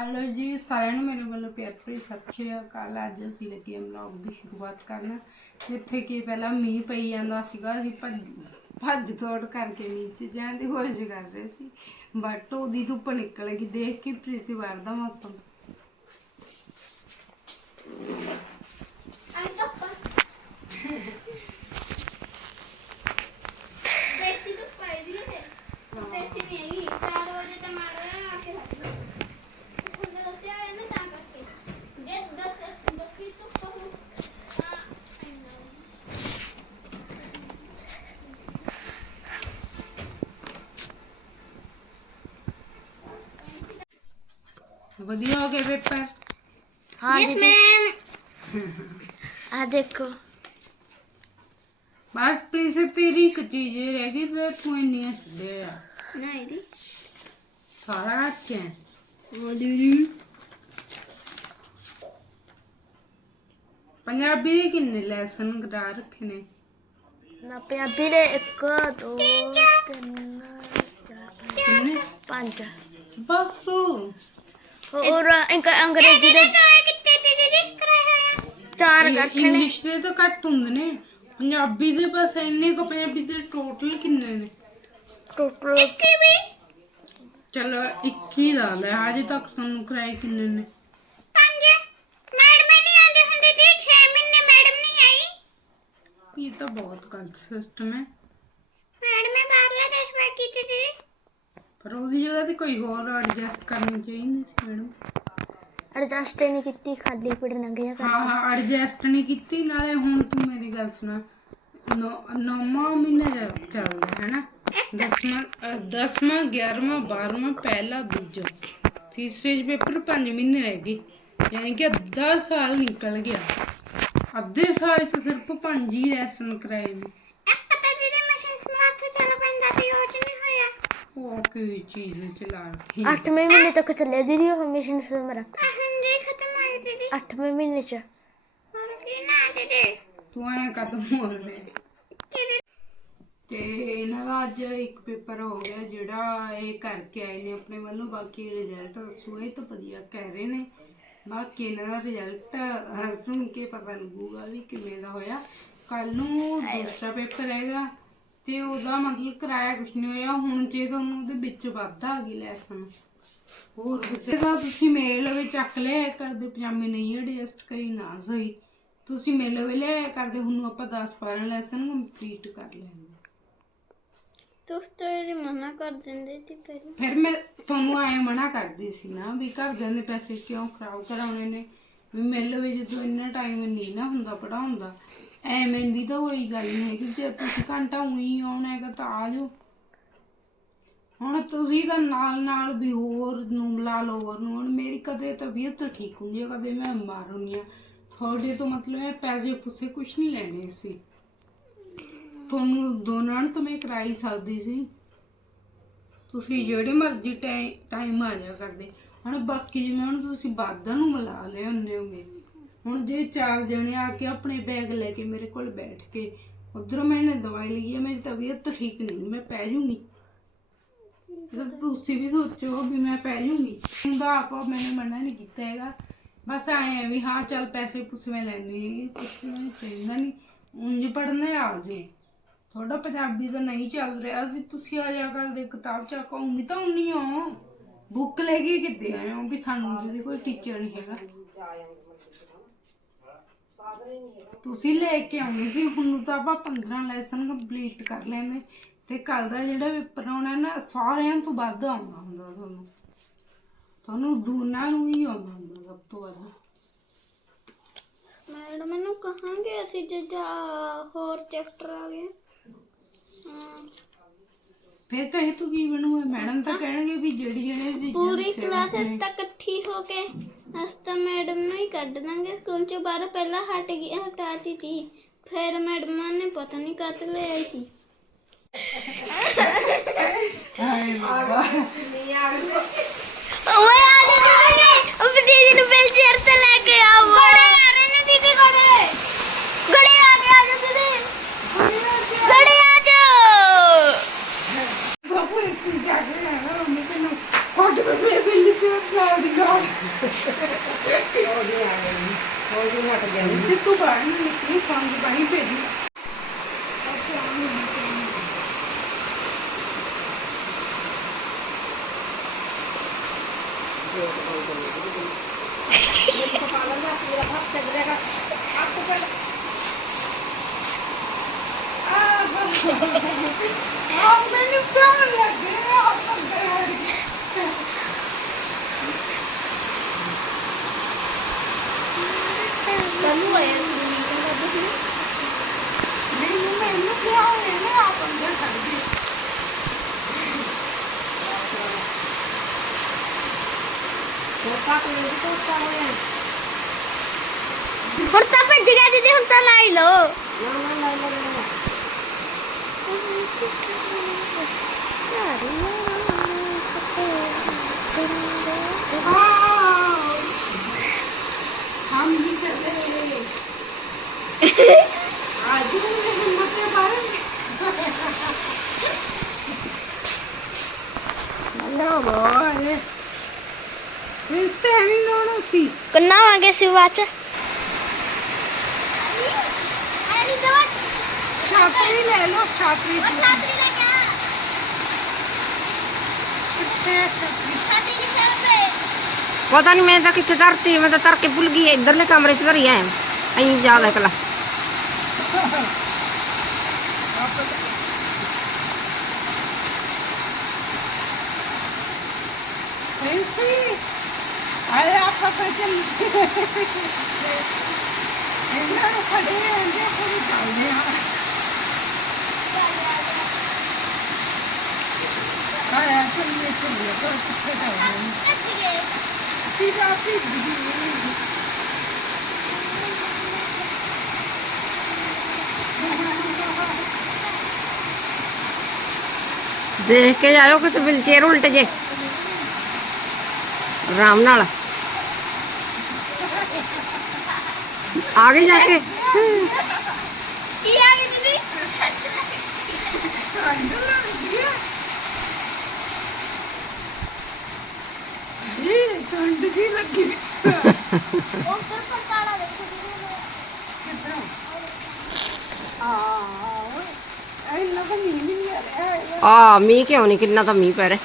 Hello ਜੀ, ਸਾਰਿਆਂ ਨੂੰ ਮੇਰੇ ਵੱਲੋਂ ਪਿਆਰ ਭਰੀ ਸਤਿ ਸ਼੍ਰੀ ਅਕਾਲ। ਅੱਜ ਅਸੀਂ ਲੱਗੇ ਹਾਂ ਵਲੌਗ ਦੀ ਸ਼ੁਰੂਆਤ ਕਰਨ। ਜਿੱਥੇ ਕਿ ਪਹਿਲਾਂ ਮੀਂਹ ਪਈ ਜਾਂਦਾ ਸੀਗਾ, ਅਸੀਂ ਭੱਜ ਭੱਜ ਤੋੜ ਕਰਕੇ ਨੀਚੇ ਜਾਣ ਦੀ ਕੋਸ਼ਿਸ਼ ਕਰ ਰਹੇ ਸੀ। ਬਟ ਉਹਦੀ ਧੁੱਪ ਨਿਕਲ ਗਈ, ਦੇਖ ਕੇ ਪ੍ਰੀਸੀ ਵਾਰ ਦਾ ਮੌਸਮ। ਦੇਸੀ ਤੋਂ ਪਾਈਦੀ ਹੈ ਦੇਸੀ ਨਹੀਂ ਹੈਗੀ 4 ਵਜੇ ਤਾਂ ਮਾੜਾ ਜਿਹਾ ਆ ਕੇ ਰੱਖ ਲਓ ਤੁਹਾਨੂੰ ਦੱਸਿਆ ਹੋਇਆ ਨਾ ਤਾਂ ਕਰਕੇ ਜੇ ਦਸ ਦਸੀ ਤੋਂ ਕਹੂੰ ਤਾਂ ਇੰਨਾ ਵਧੀਆ ਹੋ ਗਿਆ ਪੇਪਰ? ਹਾਂ ਯੈਸ ਮੈਮ ਆ ਦੇਖੋ। ਬਸ ਪ੍ਰਿੰਸ ਤੇਰੀ ਇੱਕ ਚੀਜ਼ ਰਹਿ ਗਈ ਤੇ ਤੂੰ ਇੰਨੀਆਂ ਦੇ ਆ। ਨਹੀਂ ਦੀ ਸਾਰਾ ਚੈਂ ਹਾਂ। ਦੀਦੀ। ਪੰਜਾਬੀ ਦੇ ਕਿੰਨੇ ਲੈਸਨ ਕਰਾ ਰੱਖੇ ਨੇ? ਨਾ ਪੰਜਾਬੀ ਦੇ 1 2 3 4 ਕਿੰਨੇ? 5 ਬਸ। ਔਰ ਅੰਕ- ਅੰਗਰੇਜ਼ੀ ਦੇ ਕਿੱਤੇ ਤੇ ਜਿਹੜੇ ਕਰਾਇਆ ਹੋਇਆ ਚਾਰ ਇ- ਇਕੱਠ ਨੇ। ਇੰਗਲਿਸ਼ ਦੇ ਤਾਂ ਘੱਟ ਹੁੰਦੇ ਨੇ। ਪੰਜਾਬੀ ਦੇ ਬਸ ਇੰਨੇ ਕੁ ਪੰਜਾਬੀ ਦੇ ਟੋਟਲ ਕਿੰਨੇ ਨੇ? ਟੋਟਲ ਕਿਵੇਂ ਚਲ 21 ਲਾ ਲੈ ਹਜੇ ਤੱਕ ਸਾਨੂੰ ਕਰਾਏ ਕਿੰਨੇ ਨੇ? ਪੰਜ। ਮੈਡਮ ਨਹੀਂ ਆਉਂਦੀ ਹੁੰਦੀ ਜੀ 6 ਮਹੀਨੇ ਮੈਡਮ ਨਹੀਂ ਆਈ। ਇਹ ਤਾਂ ਬਹੁਤ ਗਲਤ ਸਿਸਟਮ ਹੈ। ਮੈਡਮ ਮੈਂ ਬਾਹਰਲਾ ਚਸ਼ਮਾ ਕੀਤੀ ਸੀ ਪਰ ਜਗ੍ਹਾ ਤੇ ਕੋਈ ਹੋਰ ਐਡਜਸਟ ਕਰਨੀ ਚਾਹੀਦੀ ਸੀ ਮੈਡਮ ਐਡਜਸਟ ਨਹੀਂ ਕੀਤੀ ਖਾਲੀ ਪੇਟ ਲੰਘਿਆ ਕਰ ਹਾਂ ਹਾਂ ਐਡਜਸਟ ਨਹੀਂ ਕੀਤੀ ਨਾਲੇ ਹੁਣ ਤੂੰ ਮੇਰੀ ਗੱਲ ਸੁਣਾ। ਨੌਵਾਂ ਮਹੀਨਾ ਚੱਲਦਾ ਹੈ ਨਾ? ਦਸਵਾਂ ਦਸਵਾਂ 11ਵਾਂ 12ਵਾਂ ਪਹਿਲਾ ਦੂਜਾ। ਤੀਸਰੇ ਚ ਪੇਪਰ 5 ਮਹੀਨੇ ਰਹਿ ਗਏ। ਯਾਨੀ ਕਿ ਅੱਧਾ ਸਾਲ ਨਿਕਲ ਗਿਆ। ਅੱਧੇ ਸਾਲ ਚ ਸਿਰਫ 5 ਹੀ ਲੈਸਨ ਕਰਾਏ ਨੇ। ਇੱਕ ਤਾਂ ਜਿਹੜੇ ਮਸ਼ੀਨ ਸਮਾਰਟ ਚੱਲ ਪੈਂਦਾ ਤੇ ਉਹ ਚ ਹੋਰ ਮਹੀਨੇ ਤੱਕ ਚੱਲਿਆ ਦੀਦੀ ਉਹ ਮਿਸ਼ਨ ਸਮਰੱਥ ਹੰਡਰੇ ਖਤਮ ਆਏ ਮਹੀਨੇ ਚ। ਹੋ ਗਿਆ ਜਿਹੜਾ ਇਹ ਕਰਕੇ ਆਏ ਨੇ ਆਪਣੇ ਵੱਲੋਂ ਬਾਕੀ ਰਿਜ਼ਲਟ ਸੂਏ ਤਾਂ ਵਧੀਆ ਕਹਿ ਰਹੇ ਨੇ। ਬਾਕੀ ਇਹਨਾਂ ਦਾ ਰਿਜ਼ਲਟ ਸੁਣ ਕੇ ਪਤਾ ਲੱਗੂਗਾ ਵੀ ਕਿਵੇਂ ਦਾ ਹੋਇਆ। ਕੱਲ ਨੂੰ ਦੂਸਰਾ ਪੇਪਰ ਹੈਗਾ। ਤੇ ਉਹਦਾ ਮਤਲਬ ਕਿਰਾਇਆ ਕੁਛ ਨਹੀਂ ਹੋਇਆ ਹੁਣ ਜੇ ਤੁਹਾਨੂੰ ਉਹਦੇ ਵਿੱਚ ਵਾਧਾ ਆ ਗਈ ਲੈਸਨ ਹੋਰ ਕਿਸੇ ਦਾ ਤੁਸੀਂ ਮੇਰੇ ਲਵੇ ਚੱਕ ਲਿਆ ਕਰਦੇ ਪਜਾਮੇ ਨਹੀਂ ਐਡਜਸਟ ਕਰੀ ਨਾ ਸਹੀ। ਤੁਸੀਂ ਮੇਰੇ ਲਵੇ ਲਿਆ ਕਰਦੇ ਹੁਣ ਆਪਾਂ 10 12 ਲੈਸਨ ਕੰਪਲੀਟ ਕਰ ਲੈਣੇ ਦੋਸਤੋ ਇਹਦੀ ਮਨਾ ਕਰ ਦਿੰਦੇ ਤੇ ਪਹਿਲਾਂ। ਫਿਰ ਮੈਂ ਤੁਹਾਨੂੰ ਆਏ ਮਨਾ ਕਰਦੀ ਸੀ ਨਾ ਵੀ ਘਰਦਿਆਂ ਦੇ ਪੈਸੇ ਕਿਉਂ ਖਰਾਬ ਕਰਾਉਣੇ ਨੇ? ਵੀ ਮੇਰੇ ਲਵੇ ਜਦੋਂ ਇੰਨਾ ਟਾਈਮ ਨਹੀਂ ਨਾ ਹੁੰਦਾ ਪੜਾਉਣ ਦਾ ਐਵੇਂ ਦੀ ਤਾਂ ਕੋਈ ਗੱਲ ਨਹੀਂ ਹੈਗੀ, ਜੇ ਤੁਸੀਂ ਘੰਟਾ ਉਹੀ ਆਉਣਾ ਹੈਗਾ ਤਾਂ ਆ ਜਾਓ। ਹੁਣ ਤੁਸੀਂ ਤਾਂ ਨਾਲ ਨਾਲ ਵੀ ਹੋਰ ਨੂੰ ਮਿਲਾ ਲਓ, ਹੋਰ ਨੂੰ। ਹੁਣ ਮੇਰੀ ਕਦੇ ਤਬੀਅਤ ਠੀਕ ਹੁੰਦੀ ਹੈ ਕਦੇ ਮੈਂ ਬਿਮਾਰ ਹੁੰਦੀ ਹਾਂ ਤੁਹਾਡੇ ਤੋਂ ਮਤਲਬ ਹੈ ਪੈਸੇ ਪੁੱਸੇ ਕੁਝ ਨਹੀਂ ਲੈਣੇ ਸੀ। ਤੁਹਾਨੂੰ ਦੋਨਾਂ ਨੂੰ ਤਾਂ ਮੈਂ ਕਰਾਈ ਸਕਦੀ ਸੀ। ਤੁਸੀਂ ਜਿਹੜੇ ਮਰਜ਼ੀ ਟਾਈਮ ਆ ਜਾ ਕਰਦੇ। ਹੁਣ ਬਾਕੀ ਜਿਵੇਂ ਹੁਣ ਤੁਸੀਂ ਬਾਦਾਂ ਨੂੰ ਮਿਲਾ ਲਿਆ ਹੁੰਦੇ ਹੁਣ ਜੇ ਚਾਰ ਜਣੇ ਆ ਕੇ ਆਪਣੇ ਬੈਗ ਲੈ ਕੇ ਮੇਰੇ ਕੋਲ ਬੈਠ ਕੇ ਉਧਰੋਂ ਮੈंने ਦਵਾਈ ਲਈ ਹੈ ਮੇਰੀ ਤਬੀਅਤ ਤਾਂ ਠੀਕ ਨਹੀਂ, ਮੈਂ ਪੈ ਜੂੰਗੀ। ਤਾਂ ਤੁਸੀਂ ਵੀ ਸੋਚੋ ਵੀ ਮੈਂ ਪੈ ਜੂੰਗੀ। ਹੁੰਦਾ ਆਪ ਮੈंने ਮਨਾ ਨਹੀਂ ਕੀਤਾ ਹੈਗਾ। ਬਸ ਆਏ ਵੀ ਹਾਂ, ਚੱਲ ਪੈਸੇ ਪੂਸੇ ਮੈਂ ਲੈਂਦੀ ਨਹੀਂ ਕੁਛ ਮੈਨੂੰ ਚਾਹੀਦਾ ਨਹੀਂ ਉਂਝ ਪੜਨੇ ਆ ਜਾਓ। ਤੁਹਾਡਾ ਪੰਜਾਬੀ ਤਾਂ ਨਹੀਂ ਚੱਲ ਰਿਹਾ। ਸੀ ਤੁਸੀਂ ਆ ਜਾ ਕਰਦੇ, ਕਿਤਾਬ ਚੱਕ ਆਉਂਗੀ ਤਾਂ ਉਨੀ ਹੋ। ਬੁੱਕ ਲੈ ਕੇ ਕਿੱਥੇ ਆਏ ਹੋ? ਵੀ ਸਾਨੂੰ ਜਿਹਦੇ ਕੋਈ ਟੀਚਰ ਨਹੀਂ ਹੈਗਾ। ਤੁਸੀਂ ਲੈ ਕੇ ਆਉਂਗੇ ਸੀ ਹੁਣ ਨੂੰ ਤਾਂ ਆਪਾਂ 15 ਲੈਸਨ ਕੰਪਲੀਟ ਕਰ ਲੈਂਦੇ। ਤੇ ਕੱਲ ਦਾ ਜਿਹੜਾ ਪੇਪਰ ਆਉਣਾ ਨਾ ਸਾਰਿਆਂ ਤੋਂ ਵੱਧ ਆਉਣਾ ਹੁੰਦਾ ਤੁਹਾਨੂੰ। ਤੁਹਾਨੂੰ ਦੋਨਾਂ ਨੂੰ ਹੀ ਆਉਣਾ ਹੁੰਦਾ ਸਭ ਤੋਂ ਵੱਧ। ਮੈਡਮ ਨੂੰ ਕਹਾਂਗੇ ਅਸੀਂ ਜੇ ਜਾ ਹੋਰ ਚੈਪਟਰ ਆ ਗਏ। ਫਿਰ ਕਹੇ ਤੂੰ ਕੀ ਬਣੂਗਾ? ਮੈਡਮ ਤਾਂ ਕਹਿਣਗੇ ਵੀ ਜਿਹੜੀ ਜਿਹੜੇ ਚੀਜ਼ਾਂ ਪੂਰੀ ਕਲਾਸ ਨੇ- ਤਾਂ ਇਕੱਠੀ ਹੋ ਕੇ ਅਸ ਤਾਂ ਮੈਡਮ ਨੂੰ ਹੀ ਕੱਢ ਦਾਂਗੇ। ਸਕੂਲ ਚੋਂ ਬਾਹਰ ਪਹਿਲਾਂ ਹਟ ਗਈ ਹਟਾਤੀ ਸੀ ਫਿਰ ਮੈਡਮਾਂ ਨੇ ਪਤਾ ਨਹੀਂ ਕਦ ਲੈ ਆਈ ਸੀ। ਹਾਏ ਬਾਬਾ ਓਏ ਆ ਦੀਦੀ ਉਹ ਦੀਦੀ ਨੂੰ ਬੈਲ ਚੇਅਰ ਤੇ ਲੈ ਕੇ ਆਵਾ ਗੜੇ ਆ ਰਹੇ ਨੇ ਦੀਦੀ ਗੜੇ ਗੜੇ ਆ ਗਏ ਆ ਬਾਪੂ ਇੱਕ ਜਾ ਕੇ ਲੈਣਾ ਉਹਨੇ ਤੈਨੂੰ ਕੋਟ ਪੇ ਬਿੱਲ ਚ ਖਾ ਦਿਖਾ ਇਸੇ ਤੂੰ ਬਾਹਰ ਨਹੀਂ ਨਿਕਲੀ ਫੋਨ ਦੀ ਪਾਣੀ ਭੇਜੀ ਆਹ ਮੈਨੂੰ ਕਿਉਂ ਲੱਗੇ ਆ ਪੰਦਰ ਤੈਨੂੰ ਆਇਆ ਨਹੀਂ ਕਹਿੰਦਾ ਮੈਨੂੰ ਮੈਨੂੰ ਕਿਉਂ ਹੋਇਆ ਨਾ ਆ ਪੰਦਰ ਖੜ ਕੰਨਾਵਾਂਗੇ ਸੀ ਬਾਅਦ ਚ ਅਰੇ ਦਵਾ ਛਾਤਰੀ ਲੈ ਲਓ ਛਾਤਰੀ ਛਾਤਰੀ ਲੈ ਕੇ ਆ ਕਿੱਥੇ ਹੈ ਛਾਤਰੀ ਛਾਤਰੀ ਕਿੱਥੇ ਪੇ ਪਤਾ ਨਹੀਂ ਮੈਂ ਤਾਂ ਕਿੱਥੇ ਧਰਤੀ ਮੈਂ ਤਾਂ ਧਰ ਕੇ ਭੁੱਲ ਗਈ ਇਧਰਲੇ ਕਮਰੇ 'ਚ ਧਰੀ ਆਏ ਆਪਾਂ ਫਿਰ ਇਹਨਾਂ ਨੂੰ ਖੜੇ ਹੁੰਦੇ ਪੂਰੀ ਚੱਲਦੇ ਆ। ਆਇਆ ਚੱਲੀਏ ਚੱਲੀਏ, ਪਰ ਕਿੱਥੇ ਜਾਉਂਦੇ ਨੇ ਭੱਜ ਗਏ ਦੇਖ ਕੇ ਜਾਇਓ ਕਿਤੇ ਵਿਲਚੇਰ ਉਲਟ ਜੇ। ਆਰਾਮ ਨਾਲ। ਆ ਗਈ ਜਾ ਕੇ। ਕੀ ਆ ਗਈ ਦੀਦੀ? ਇਹ ਠੰਡ ਕੀ ਲੱਗੀ। ਉੱਪਰ ਪਰਤਾਲਾ ਦੇਖੋ ਕਿੱਦਾਂ? ਆ ਇੰਨਾ ਤਾਂ ਮੀਂਹ ਨਹੀਂ ਆ ਰਿਹਾ। ਆ ਮੀਂਹ ਕਿਉਂ ਨਹੀਂ? ਕਿੰਨਾ ਤਾਂ ਮੀਂਹ ਪੈ ਰਿਹਾ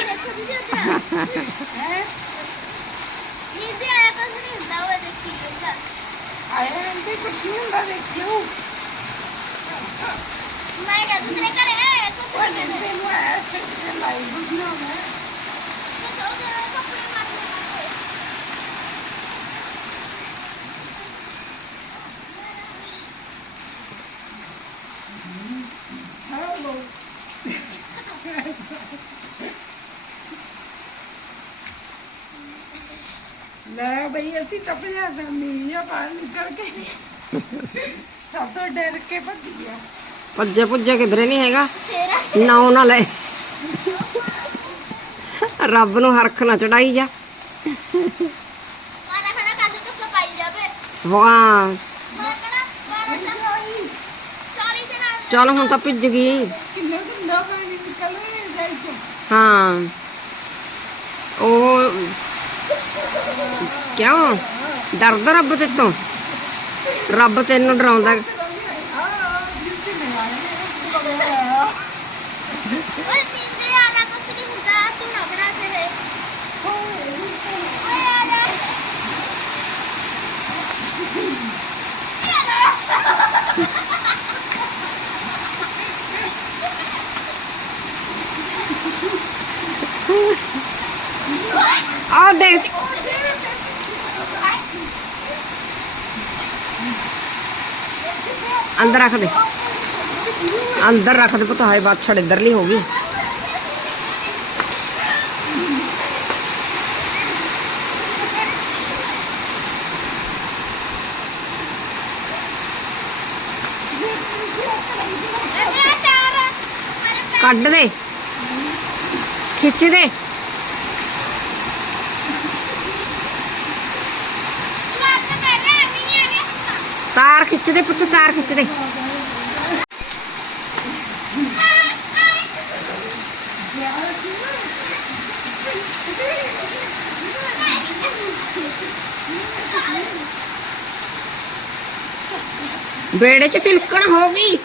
ਦੇਖੋ ਦੀਦੀ ਉਧਰ ਹੈਂ? ਦੀਦੀ ਆਇਆ ਕੁਝ ਨਹੀਂ ਹੁੰਦਾ ਉਹ ਦੇਖੀ ਉਧਰ ਆਇਆ ਇੰਤੇ ਕੁਛ ਨਹੀਂ ਹੁੰਦਾ ਦੇਖਿਓ ਮੈਂ ਕਿਹਾ ਤੂੰ ਤੇਰੇ ਘਰੇ ਆਇਆ ਕੁਝ ਉਹ ਨਹੀਂ ਕਹਿੰਦੇ ਨੂੰ ਆਇਆ ਸੀ ਲਾਈਵ ਬੁਝਣਾ ਮੈਂ ਸੋ ਦੇ ਕੱਪੜੇ ਮਾਰਨੇ ਹੈਲੋ ਲੈ ਬਈ ਅਸੀਂ ਤਾਂ ਪੰਜਾਬੀ ਮੀਆਂ ਬਾਹਰ ਨਿਕਲ ਕੇ। ਸਭ ਤੋਂ ਡਰ ਕੇ ਭੱਜ ਗਿਆ ਭੱਜੇ ਭੁੱਜੇ ਕਿਧਰੇ ਨਹੀਂ ਹੈਗਾ। ਨਾਉ ਨਾ ਲੈ। ਰੱਬ ਨੂੰ ਹਰਖ ਨਾ ਚੜਾਈ ਜਾ। ਮਾਨਾ ਖਣਾ ਕੱਢ ਕੇ ਪਾਈ ਜਾਵੇ ਵਾਹ। ਮੈਂ ਕਹਣਾ ਮਾਰਾ ਤਾਂ 40 ਦੇ ਨਾਲ ਚਲ ਹੁਣ ਤਾਂ ਭਿੱਜ ਗਈ। ਕਿੰਨਾ ਗੰਦਾ ਪਾਣੀ ਨਿਕਲ ਰਿਹਾ ਜਾਈ ਕੇ ਹਾਂ। ਉਹ ਕਿਉਂ ਡਰਦਾ ਰੱਬ ਤੇ ਤੋਂ ਰੱਬ ਤੈਨੂੰ ਡਰਾਉਂਦਾ ਆ ਜਿੱਥੇ ਨਹੀਂ ਆਇਆ ਓਏ ਨੀਂਦੇ ਆਣਾ ਕੁਛ ਨਹੀਂ ਹੁੰਦਾ ਤੂੰ ਨਾ ਬਣਾ ਕੇ ਓਏ ਆ ਜਾ ਆਹ ਦੇਖ ਅੰਦਰ ਰੱਖ ਦੇ। ਅੰਦਰ ਰੱਖ ਦੇ ਪੁੱਤ, ਹਾਏ ਬਾਤ ਛੜ ਇਧਰਲੀ ਹੋ ਗਈ। ਇਹ ਚਾਰ ਕੱਢ ਦੇ। ਖਿੱਚ ਦੇ। ਖਿੱਚ ਦੇ ਪੁੱਤ ਤਾਰ ਖਿੱਚ ਦੇ। ਬੇੜੇ ਚ ਤਿਲਕਣ ਹੋ ਗਈ।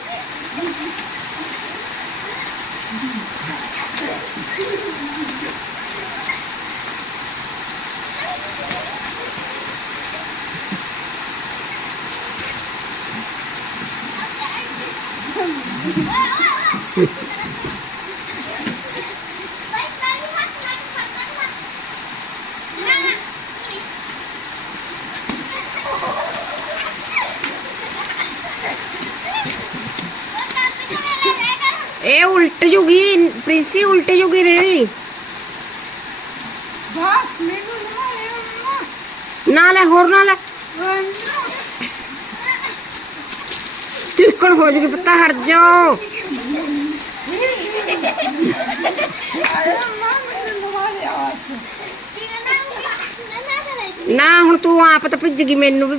ਇਹ ਉਲਟ ਜੂਗੀ ਪ੍ਰਿੰਸੀ ਉਲਟ ਜੂਗੀ ਰੇੜੀ ਬਸ ਮੈਨੂੰ ਨਾ ਮੰਮਾ ਨਾ ਲੈ ਹੋਰ ਨਾ ਲੈ ਤਿਲਕਣ ਹੋ ਜੂਗੀ ਪਤਾ ਹਟ ਜਾਓ ਆਇਆ ਮਾਂ ਮੈਨੂੰ ਲਵਾ ਲਿਆ ਕੀ ਕਰਨਾ ਨਾ ਨਾ ਕਰੇ ਨਾ ਹੁਣ ਤੂੰ ਆਪ ਤਾਂ ਭਿੱਜ ਗਈ ਮੈਨੂੰ